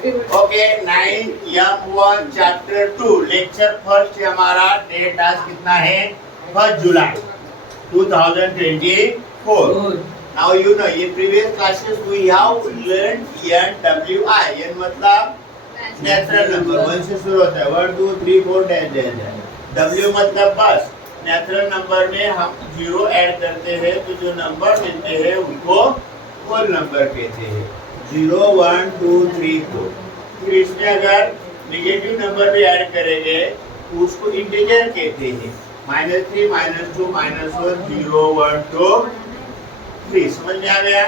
Okay 9M1 chapter 2 lecture first हमारा date आज कितना है 1 जुलाई 2024। नाउ यू नो ये previous classes we have learn NWI n मतलब नेचुरल नंबर 1 से शुरू होता है 1 2 3 4 डैश डैश। W मतलब बस नेचुरल नंबर में हम जीरो ऐड करते हैं तो जो नंबर मिलते हैं उनको होल नंबर कहते हैं 0 1 2 3 4। फिर इसमें अगर निगेटिव नंबर भी ऐड करेंगे तो उसको इंटीजर कहते हैं -3 -2 -1 0 1 2 3। समझ में आ गया।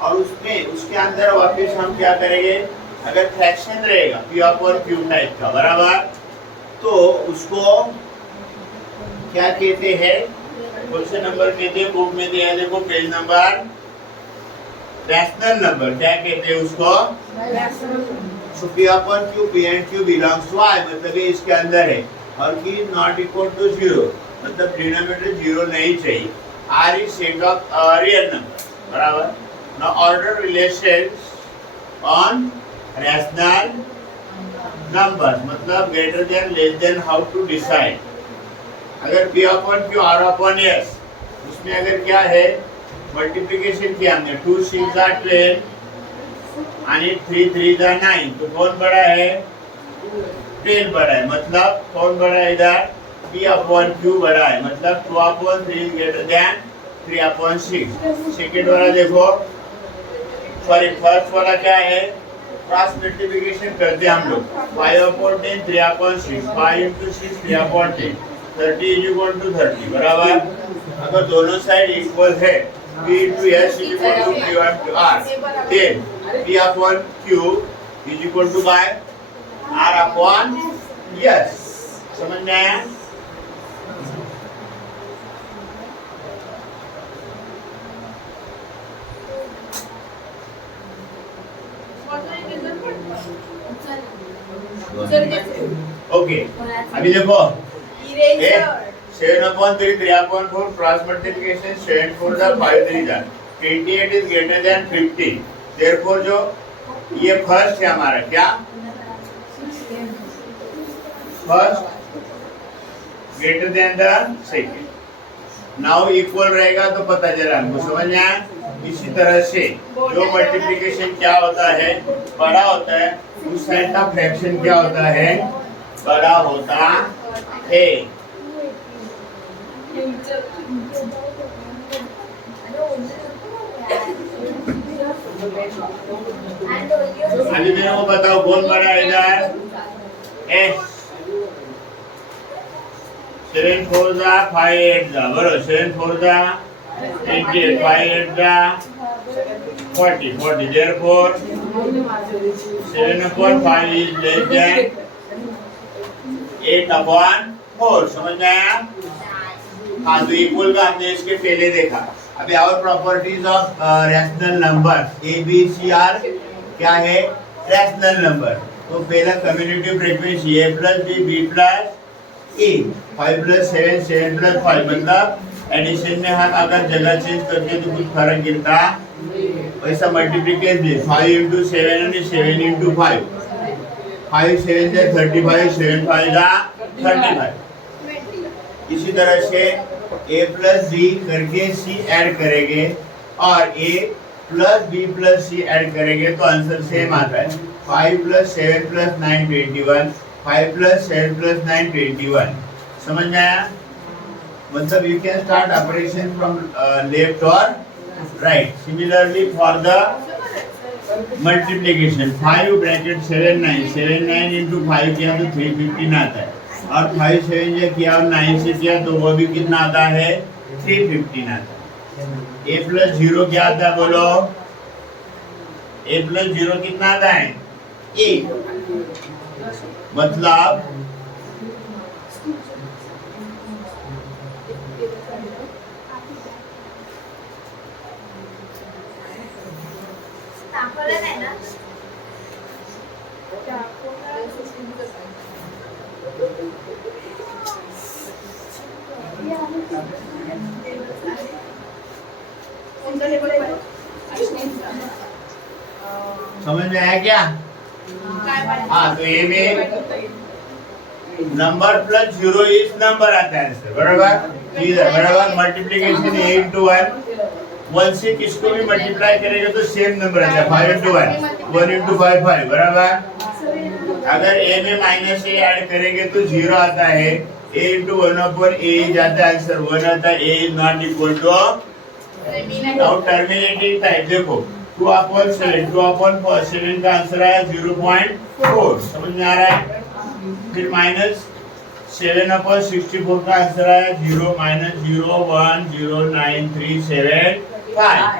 और उसमें उसके अंदर वापस हम क्या करेंगे अगर फ्रैक्शन रहेगा P/Q टाइप का बराबर तो उसको क्या कहते हैं कौन से नंबर कहते हैं बुक में दिया है देखो पेज नंबर रैशनल नंबर क्या कहते हैं उसको P/Q P and Q belongs to I मतलब ये इसके अंदर है और Q is not equal to 0 मतलब डिनोमिनेटर 0 नहीं चाहिए। R is set of real number बराबर। Now order relations on rational numbers मतलब greater than less than how to decide। अगर P/Q R/S उसमें अगर क्या है मल्टीप्लिकेशन किया हमने 2 6 12 आणि 3 3 9 तो कौन बड़ा है 12 बड़ा है मतलब कौन बड़ा है इधर P/Q बड़ा है मतलब 2/3 ग्रेटर देन 3/6। सेकंड वाला देखो सॉरी फर्स्ट वाला क्या है क्रॉस मल्टीप्लिकेशन करते हैं हम लोग 5/10 3/6 5 × 6 3/10 30 = 30 बराबर। अगर दोनों साइड इक्वल है P × S = Q/R then P/Q = by R/S। समझ में आया। ओके अभी देखो 7/3 3/4 cross multiplication 7 4 5 3 28 is greater than 50 therefore जो ये फर्स्ट है हमारा क्या first greater than the second. Now equal रहेगा तो पता चला हमको समझ में आया। इसी तरह से जो मल्टीप्लिकेशन क्या होता है बड़ा होता है उस साइड का फ्रैक्शन क्या होता है बड़ा होता है। अभी मेरे को बताओ कौन बड़ा है इधर S 7 4 5 8 बराबर 7 4 28 5 8 40 therefore 7/5 is less than 8/4। समझ में आया। हाँ तो इक्वल का हमने इसके पहले देखा। अभी और properties of rational number A B C R क्या है रैशनल नंबर। तो पहला commutative frequency A + B B + E 5 + 7 7 + 5 मतलब एडिशन में हम अगर जगह चेंज करते तो कुछ फर्क गिरता वैसा मल्टीप्लिकेशन 5 × 7 and 7 × 5 5 7 35 7 5 35। इसी तरह से A + B करके C ऐड करेंगे और A + B + C ऐड करेंगे तो आंसर सेम आता है 5 + 7 + 9 21 5 + 7 + 9 21। समझ में आया। मतलब you can start operation from left or right। Similarly for the multiplication 5 × 7 9 7 9 × 5 किया तो 315 आता है और 5 7 से किया और 9 से किया तो वो भी कितना आता है 315 आता है। A + 0 क्या आता है बोलो A + 0 कितना आता है 1 मतलब समझ में आया क्या। हाँ, तो ए में नंबर प्लस 0 इज नंबर आता है आंसर, बराबर। इधर बराबर मल्टीप्लिकेशन ए इंटू 1 से किसको भी मल्टीप्लाई करेंगे तो सेम नंबर आता है, 5 इंटू 1 इंटू 5 5, बराबर। अगर ए में माइनस ए ऐड करेंगे तो 0 आता है, ए इंटू 1 ए जाता है आंसर 1 आता है, a is not equal to. Now terminating type देखो 2/7, 2/7 का आंसर आया 0.4, समझ में आ रहा है। फिर माइनस 7/64 का आंसर आया 0 - 0 1 0 9 3 7 5,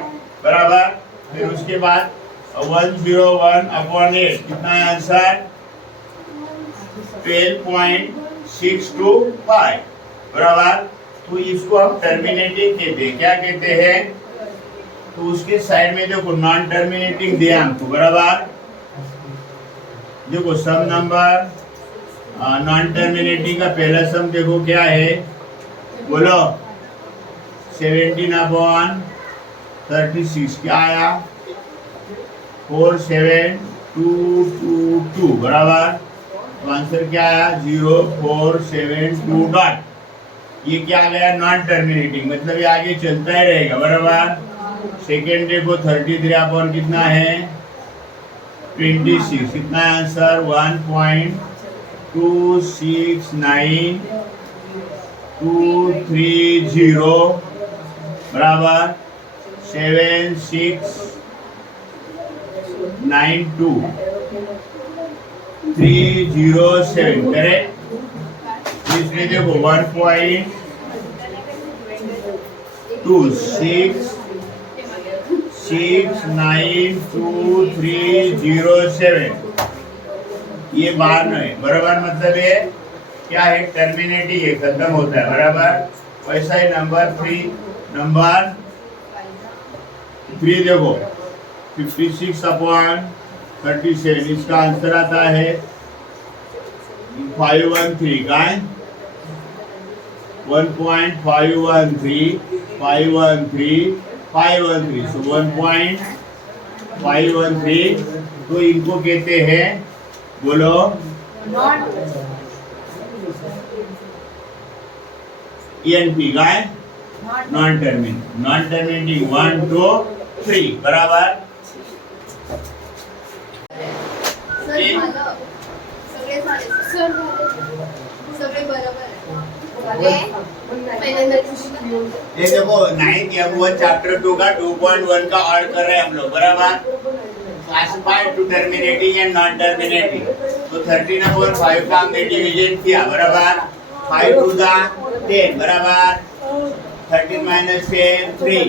बराबर। फिर उसके बाद 101/8 कितना है आंसर 12.625, बराबर। तो इसको हम टर्मिनेटिंग कहते हैं, क्या कहते हैं, तो उसके साइड में देखो नॉन टर्मिनेटिंग दिया हमको, बराबर। देखो सम नंबर नॉन टर्मिनेटिंग का पहला सम देखो क्या है, बोलो 17/36 क्या आया 47222, बराबर। तो आंसर क्या आया 0472 डॉट। ये क्या आ गया नॉन टर्मिनेटिंग, मतलब ये आगे चलता ही रहेगा, बराबर। सेकेंड देखो 33 कितना है 26, कितना आंसर 1.269230, बराबर 7692307, करेक्ट। इसमें देखो 1.26692307, ये बार में बराबर, मतलब ये क्या है टर्मिनेटिंग है, खत्म होता है, बराबर। वैसा ही नंबर 3 देखो 56/37, इसका आंसर आता है 513 का 1.513 सो 1.513, तो इनको कहते हैं, बोलो ENP का है नॉन टर्मिनेटिंग 1 2 3, बराबर। ये देखो 9th M1 चैप्टर 2 का 2.1 का और कर रहे हैं हम लोग, बराबर। Classified to terminating and non terminating, तो 13/5 का हमने डिवीजन किया, बराबर। 5 to the 10, बराबर। 13 - 10 3,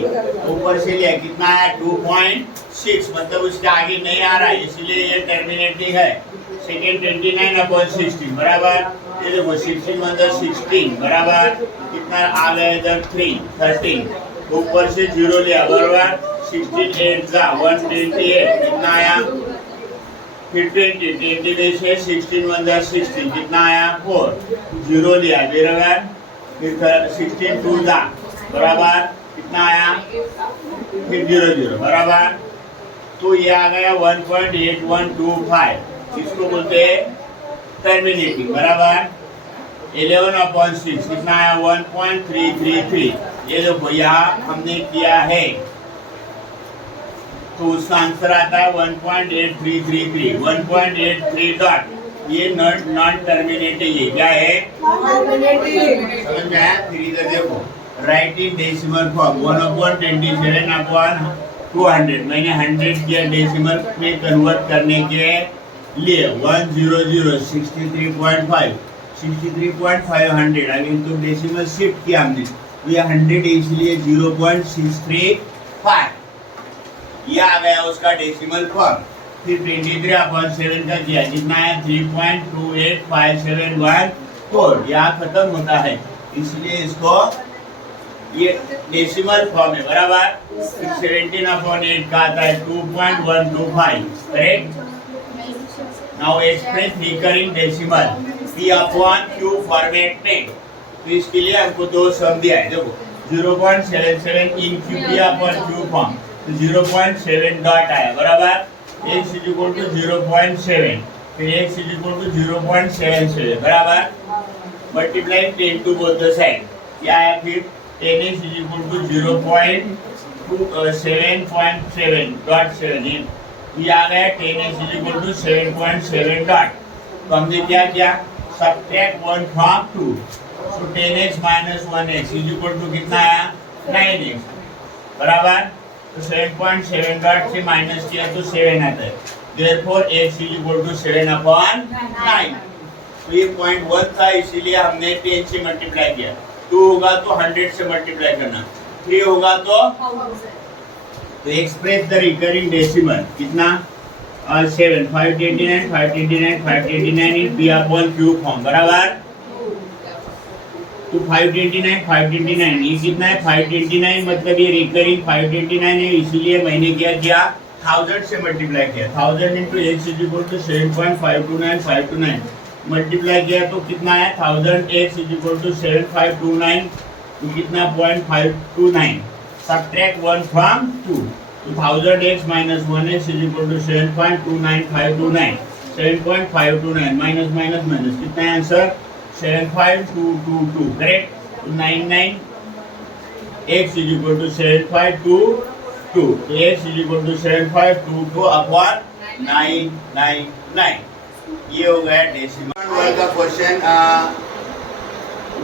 ऊपर से लिया कितना है 2.6, मतलब उसके आगे नहीं आ रहा है, इसलिए ये टर्मिनेटिंग है। सेकेंड 29/16, बराबर। ये देखो 16 बराबर, कितना आ गया इधर 13, ऊपर से 0 लिया, बराबर। 16 8 जा 128, कितना आया फिर 20 में से 16 1 जा 16, कितना आया 4, 0 लिया, बराबर। फिर 16 2 जा, बराबर, कितना आया फिर 0 0, बराबर। तो ये आ गया 1.8125, इसको बोलते हैं टर्मिनेटिंग, बराबर। 11/6 कितना आया 1.333, ये देखो यहाँ हमने किया है, तो उसका आंसर आता है 1.8333, 1.83 डॉट। ये नॉन टर्मिनेटिंग है, क्या है समझ में आया। फिर इधर देखो राइट इन डेसिमल फॉर्म 1/27/200, मैंने 100 किया डेसिमल में कन्वर्ट करने के लिए 100 63.5 अभी तो डेसिमल शिफ्ट किया हमने, तो ये 100 इसलिए 0.635, ये आ गया उसका डेसिमल फॉर्म। फिर 23/7 का किया, जितना है 3.28571 यहाँ खत्म होता है, इसलिए इसको ये डेसिमल फॉर्म है, बराबर। 17/8 का आता है 2.125, correct. Now express recurring decimal P/Q format में, तो इसके लिए हमको दो सम दिया है, देखो 0.77 इन P/Q फॉर्म, तो 0.7 डॉट आया, बराबर। x इज इक्वल टू 0.7, फिर x इज इक्वल टू 0.77 बराबर, multiply 10 to both the side, क्या है फिर 10x इज इक्वल टू 0.7.7 ये आ गया 10x is equal to 7.7 dot. तो हमने क्या किया, subtract 1 from 2, so 10x minus 1x is equal to कितना आया 9x बराबर। तो 7.7 डॉट से माइनस किया तो 7 आता है, therefore x is equal to 7/9। तो ये 0.1 था, इसीलिए हमने 10 से मल्टीप्लाई किया। 2 होगा तो 100 से मल्टीप्लाई करना, 3 होगा तो एक्सप्रेस द रिकरिंग डेसिमल कितना 7, 529 529 529 इन p अपॉन q फॉर्म बराबर। तो 529 529 ये कितना है 529, मतलब ये रिकरिंग 529 है, इसीलिए मैंने क्या किया 1000 से मल्टीप्लाई किया। 1000 into x is equal to 7.529 multiply किया तो कितना है 1000 x इज इक्वल टू 7529, तो कितना 0.529, सब्ट्रैक्ट 1 फ्रॉम 2, तो 1000x minus 1x is equal to 7.29529, 7.529 minus minus minus कितना है आंसर 75222 करेक्ट। तो 99 x इज इक्वल टू 7522, तो x is equal to 7522 upon 999, ये हो गया डेसिमल। 1 का क्वेश्चन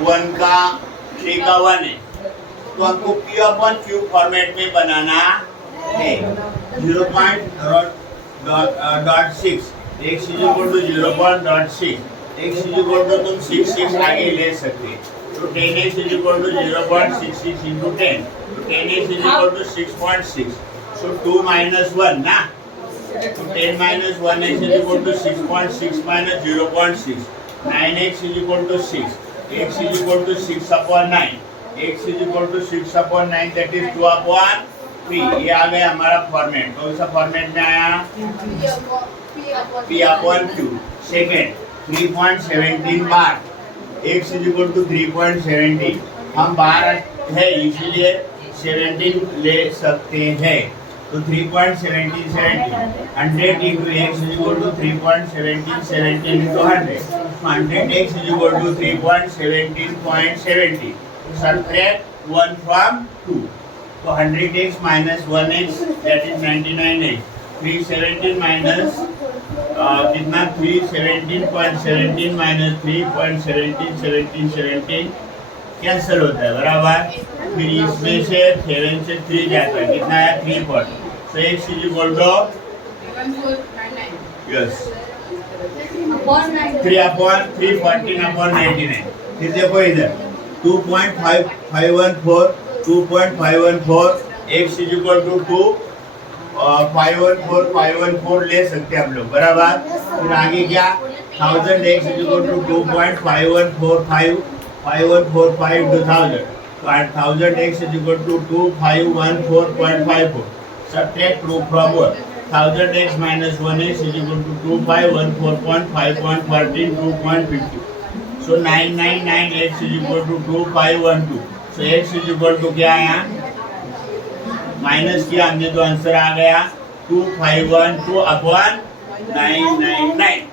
1 का 3 का 1 है, तो हमको p अपॉन q फॉर्मेट में बनाना है। 0.6 x is equal to 0.6, x is equal to तुम 6 आगे ले सकते, तो 10x is equal to 0.66 into 10, तो 10x is equal to 6.6, so 2 minus 1 ना, तो 10 minus 1x is equal to 6.6 minus 0.6, 9x is equal to 6, x is equal to 6 upon 9, x is equal to 6 upon 9, that is 2 upon 3। ये आ गया हमारा format, कौन सा format में आया p upon q। Second 3.17 bar, x is equal to 3.17, हम बार है इसीलिए 17 ले सकते हैं, तो 3.17 100 into x is equal to 3.17 into 100, 100x is equal to 3.17.70, subtract 1 from 2, तो 100x minus 1x that is 99x, 317 minus कितना 317.17 minus 3.17 कैंसिल होता है बराबर, फिर इसमें से 7 से 3 जाता है, कितना है 340, so x is equal to yes 3 upon 314 upon 99। फिर देखो इधर 2.514 x is equal to 2 514 ले सकते हैं हम लोग बराबर। फिर आगे क्या 1000 x is equal to 2.5145 5145 into 1000, so 1000x is equal to 2514.54, subtract 2 from 1, 1000x minus 1x is equal to 2514.5.13 2.50, so 999x is equal to 2512, so x is equal to क्या आया माइनस किया हमने तो आंसर आ गया 2512 अपॉन 999।